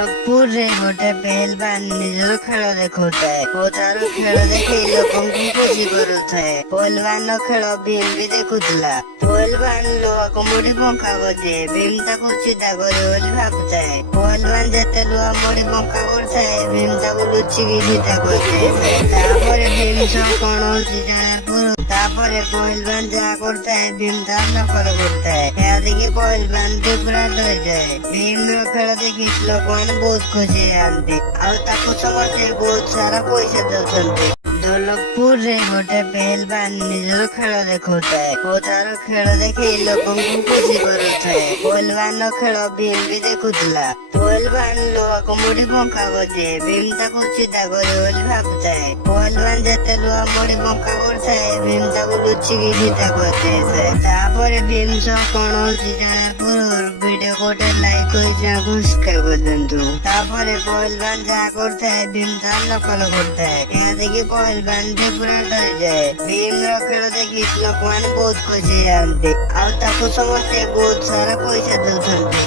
ଦୋଲପୁରରେ ଗୋଟେ ପେହେଲବାନ ନିଜର ଖେଳ ଦେଖାଉଥାଏ ଓ ତାର ଖେଳ ଦେଖି ଲୋକଙ୍କୁ ଖୁସି କରୁଥାଏ। ପେହେଲବାନର ଖେଳ ଭୀମ ବି ଦେଖୁଥିଲା। ପେହେଲବାନ ଲୁହାକୁ ମୁଢି ବଙ୍କା ବଜେ ଭୀମ ତାକୁ ଚିନ୍ତା କରିବ ବୋଲି ଭାବୁଥାଏ। ପେହେଲବାନ ଯେତେ ଲୁହା ମୁଢି ବଙ୍କା କରୁଥାଏ ଭୀମ ତାକୁ ଲୁଚିକି ଚିନ୍ତା କରିଥାଏ। ତାପରେ ଭୀମ ସହ କଣ ହଉଛି ତାପରେ ପେହେଲବାନ ଯାହା କରୁଥାଏ ଭୀମ ତାର ନକଲ କରୁଥାଏ। ଏହା ଦେଖି ପେହେଲବାନ ପୁରା ଡରିଯାଏ। ଭୀମର ଖେଳ ଦେଖି ଲୋକମାନେ ବହୁତ ଖୁସି ହେଇଯାନ୍ତି ଆଉ ତାକୁ ସମସ୍ତେ ବହୁତ ସାରା ପଇସା ଦଉଛନ୍ତି। ଦୋଲପୁରରେ ଗୋଟେ ପେହେଲବାନ ନିଜର ଖେଳ ଦେଖାଉଥାଏ ଓ ତାର ଖେଳ ଦେଖି ଲୋକଙ୍କୁ ଖୁସି କରୁଥାଏ। ପେହେଲବାନର ଖେଳ ଭୀମ ବି ଦେଖୁଥିଲା। ପେହେଲବାନ ଲୁହାକୁ ମୁଢି ବଙ୍କା ବଜେ ଭୀମ ତାକୁ ଚିନ୍ତା କରିବ ବୋଲି ଭାବୁଥାଏ। ପେହେଲବାନ ଯେତେ ଲୁହା ମୁଢି ବଙ୍କା କରୁଥାଏ ଭୀମ ତାକୁ ଲୁଚିକି ଚିନ୍ତା କରିଥାଏ। ତାପରେ ଭୀମ ସହ କଣ ହଉଛି ଭିଡିଓ ଗୋଟେ ଲାଇକ୍ କରି ସବସ୍କ୍ରାଇବ କରିଦିଅନ୍ତୁ। ତାପରେ ପେହେଲବାନ ଯାହା କରୁଥାଏ ଭୀମ ତାର ନକଲ କରୁଥାଏ। ଏହା ଦେଖି ପେହେଲବାନ ପୁରା ଡରିଯାଏ। ଭୀମର ଖେଳ ଦେଖି ଲୋକମାନେ ବହୁତ ଖୁସି ହେଇଯାନ୍ତି ଆଉ ତାକୁ ସମସ୍ତେ ବହୁତ ସାରା ପଇସା ଦଉଛନ୍ତି।